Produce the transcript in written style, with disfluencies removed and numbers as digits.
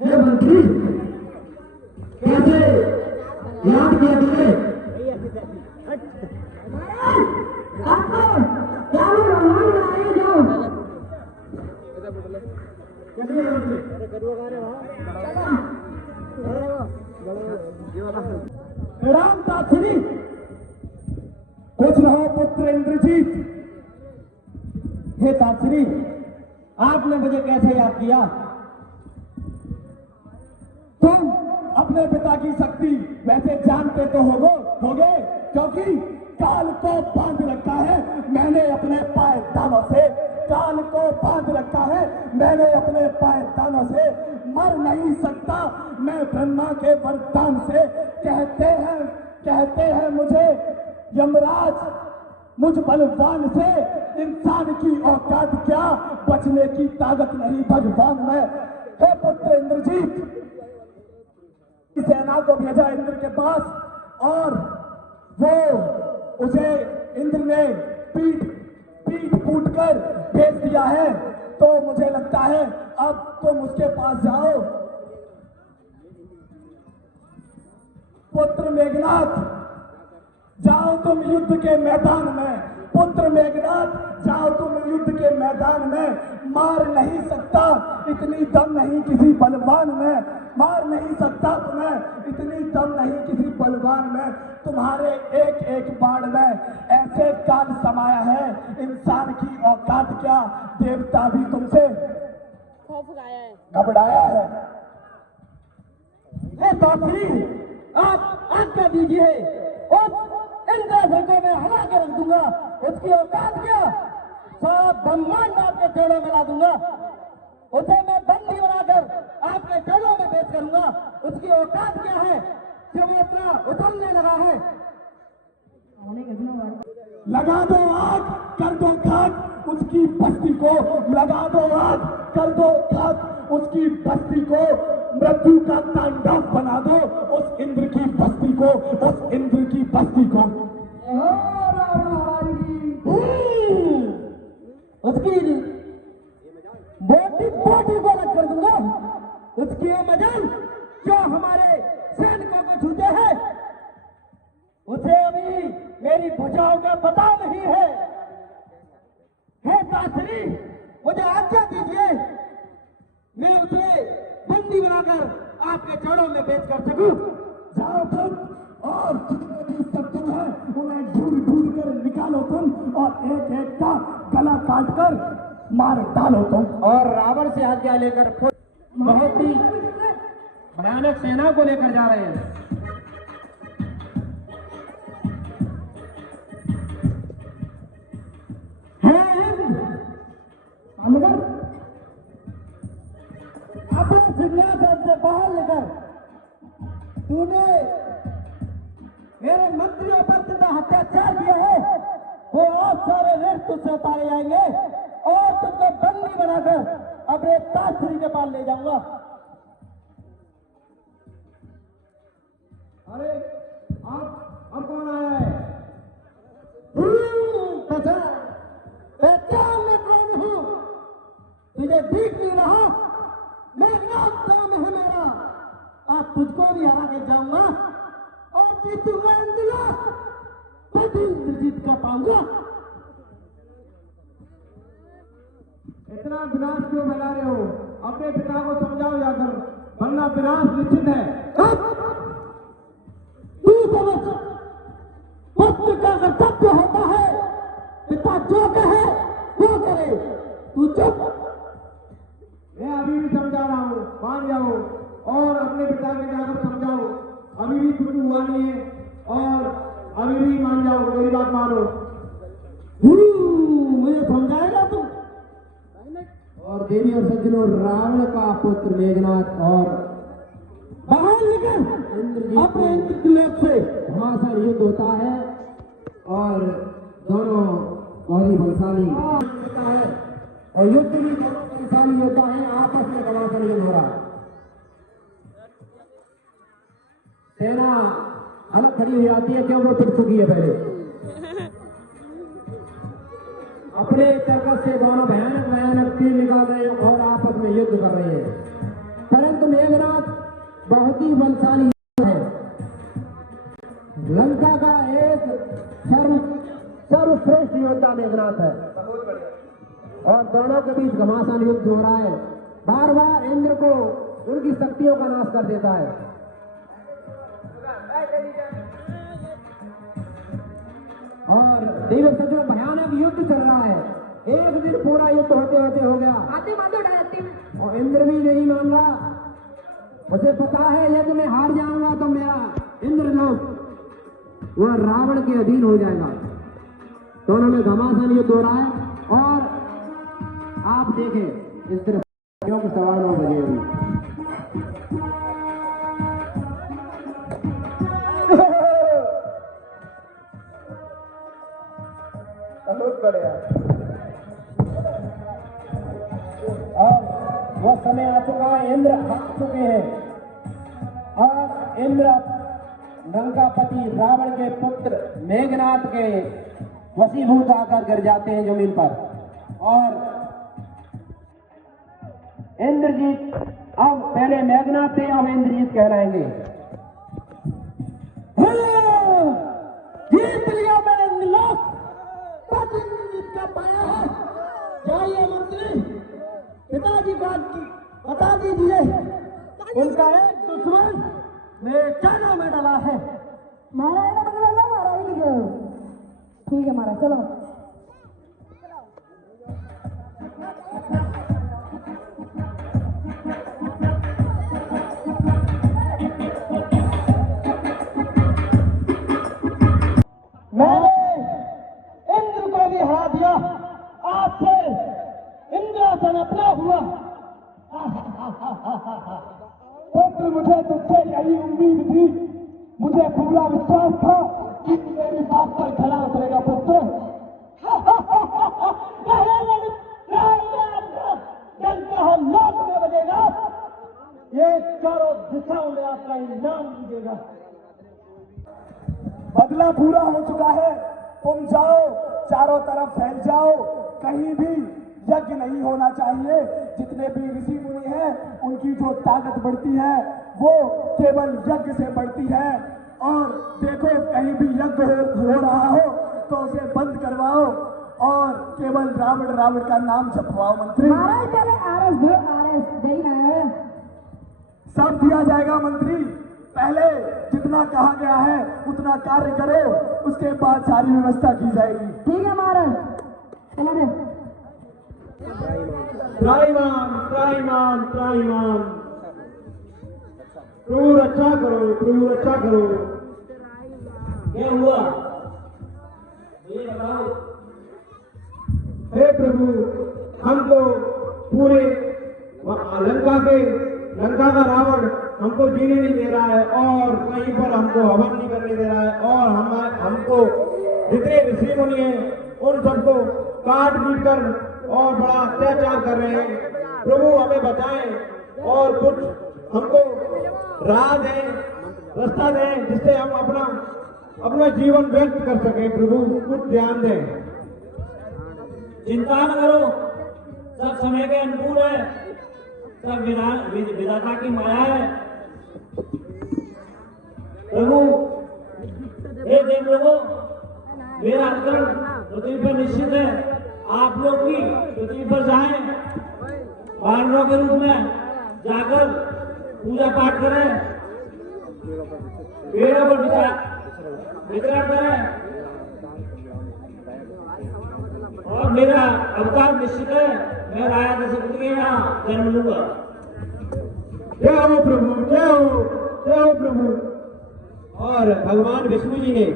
हे मंत्री, कैसे याद किया तुमने? राम ताक्षरी, कुछ रहो पुत्र इंद्रजीत। हे ताक्षरी, आपने मुझे कैसे याद किया? तुम अपने पिता की शक्ति वैसे जानते तो होगे, क्योंकि काल को बांध रखा है मैंने अपने पायदानों से, काल को बांध रखा है मैंने अपने पायदानों से। मर नहीं सकता मैं ब्रह्मा के वरदान से। कहते हैं मुझे यमराज, मुझ बलवान से इंसान की औकात क्या, बचने की ताकत नहीं भगवान में। हे पुत्र इंद्रजीत, सेना को भेजा इंद्र के पास और वो उसे इंद्र ने पीट फूट कर भेज दिया है। तो मुझे लगता है अब तुम उसके पास जाओ। पुत्र मेघनाथ, जाओ तुम युद्ध के मैदान में। पुत्र मेघनाथ, जाओ तुम युद्ध के मैदान में। मार नहीं सकता, इतनी दम नहीं किसी बलवान में। मार नहीं सकता तुम्हें, इतनी दम नहीं किसी बलवान में। तुम्हारे एक एक बाण में ऐसे काल समाया है, इंसान की औकात क्या, देवता भी तुमसे घबराया है। हे ताक्षरी, आप आज्ञा दीजिए, इंद्रासन को मैं हरा के रख दूंगा। उसकी औकात क्या, सब ब्रह्मांड आपके चरणों में ला दूंगा। उसे मैं बंदी बनाकर आपके चरणों में पेश करूंगा। उसकी औकात क्या है जो वो इतना उछलने लगा है। लगा दो आग, कर दो खाक उसकी बस्ती को। लगा दो आग, कर दो खाक उसकी बस्ती को। मृत्यु का तांडव बना दो उस इंद्र की बस्ती को, उस इंद्र की बस्ती को। उसकी बोटी को अलग कर दूंगा। उसकी मजाल जो हमारे सैनिकों को छूते हैं, उसे अभी मेरी भुजाओं का पता नहीं है। हे ताक्षरी, मुझे आज्ञा दीजिए, मैं उसे बंदी बनाकर आपके चरणों में पेश कर सकूं। जाओ तुम और जितने भी शत्रु हैं उन्हें ढूंढ कर निकालो तुम, और एक एक का गला काट कर मार डालो तुम। और रावण से आज्ञा लेकर बहुत ही भयानक सेना को लेकर जा रहे हैं। अपने सिंहासन से बाहर लेकर तूने मेरे मंत्रियों पर जितना अत्याचार किया है, वो और सारे ऋण तुझसे उतारे जाएंगे और तुमको बंदी बनाकर अपने ताक्षरी के पास ले जाऊंगा। अरे अब कौन आया है? पहचान मैं कौन हूं, तुझे दिख नहीं रहा? मेघनाथ नाम है मेरा। आज तुझको भी हरा के जाऊंगा और जीतूंगा इंद्र, तभी इंद्रजीत का पाऊंगा। इतना विनाश क्यों फैला रहे हो? अपने पिता को समझाओ जाकर, वरना विनाश निश्चित है। तू समझ, पुत्र का कर्तव्य होता है पिता जो कहे वो करे। तू चुप। मैं अभी भी समझा रहा हूँ, मान जाओ और अपने पिता के जाकर समझाओ। अभी भी कुछ हुआ नहीं है और अभी भी मान जाओ, मेरी बात मानो। मुझे समझाएगा तू? और देवी और सज्जनों, रावण का पुत्र मेघनाथ और बाहर निकल अपने इंद्रलोक से। घमासान युद्ध होता है और दोनों बहुत ही बलशाली होता है, और युद्ध भी दोनों बलशाली होता है। आपस में घमासान युद्ध हो रहा है। सेना अलग खड़ी हो जाती है, क्यों वो टूट चुकी है पहले। अपने चरकस से दोनों भयानक भयानक तीर निकाल रहे हैं और आपस में युद्ध कर रहे हैं। परंतु मेघनाथ बहुत ही बलशाली है। लंका का एक सर्वश्रेष्ठ योद्धा मेघनाथ है और दोनों के बीच घमासान युद्ध हो रहा है। बार बार इंद्र को उनकी शक्तियों का नाश कर देता है। और दिव्य सच में भयानक युद्ध चल रहा है। एक दिन पूरा युद्ध होते होते हो गया और इंद्र भी नहीं मान रहा। उसे पता है यदि मैं हार जाऊंगा तो मेरा इंद्रलोक वह रावण के अधीन हो जाएगा। दोनों में घमासान युद्ध हो रहा है और आप देखें इस तरह के सवाल 9 बजे अभी बहुत बढ़िया। और वह समय आ चुका है, इंद्र आ चुके हैं और इंद्र लंकापति रावण के पुत्र मेघनाथ के वशीभूत आकर गिर जाते हैं जमीन पर। और इंद्रजीत अब पहले मेघनाथ थे, अब इंद्रजीत कहलाएंगे। जीत लिया मैंने नीलोक, इंद्रजीत का पाया है। जाइए मंत्री, पिताजी को बता दीजिए उनका एक दुश्मन मेरे चाना में डला है। महाराज ने बदला ला, महाराज ही गए। ठीक है महाराज, चलो। मैंने इंद्र को भी हरा दिया, आपसे इंद्रासन अपना हुआ। पुत्र, मुझे तुझसे यही उम्मीद थी, मुझे पूरा विश्वास था कि मेरी बात पर खड़ा उतरेगा पुत्र। लोक में बजेगा, ये चारों दिशाओं में आपका इनाम दीजिएगा। बदला पूरा हो चुका है, तुम जाओ, चारों तरफ फैल जाओ, कहीं भी यज्ञ नहीं होना चाहिए। जितने भी ऋषि मुनि हैं उनकी जो ताकत बढ़ती है वो केवल यज्ञ से बढ़ती है। और देखो कहीं भी यज्ञ हो रहा हो तो उसे बंद करवाओ और केवल रावण का नाम जपवाओ। मंत्री, महाराज पहले आरएस दे रहा है। सब दिया जाएगा मंत्री, पहले जितना कहा गया है उतना कार्य करो, उसके बाद सारी व्यवस्था की जाएगी। ठीक है महाराज, चलो रे। त्राहिमाम त्राहिमाम त्राहिमाम, प्रभु रक्षा करो, प्रभु रक्षा करो। क्या हुआ ये बताओ। हे प्रभु, हमको पूरे लंका का रावण हमको जीने नहीं दे रहा है और कहीं पर हमको हवन नहीं करने दे रहा है और हमको जितने ऋषि मुनि हैं उन सबको काट पीट कर और बड़ा अत्याचार कर रहे हैं। प्रभु हमें बचाएं और कुछ हमको राह दें, रास्ता दें जिससे हम अपना जीवन व्यक्त कर सकें। प्रभु कुछ ध्यान दें। चिंता न करो, सब समय के अनुकूल है, सब विधाता की माया है। प्रभु हे देव लोगों, मेरा अवतरण पृथ्वी पर निश्चित है। आप लोग भी पृथ्वी पर जाएं, वानरों के रूप में जाकर पूजा पाठ करें, पेड़ों पर विचरण करें और मेरा अवतार निश्चित है। मैं राजा दशरथ के यहाँ जन्म लूंगा। जय हो प्रभु, जय हो प्रभु। और भगवान विष्णु जी ने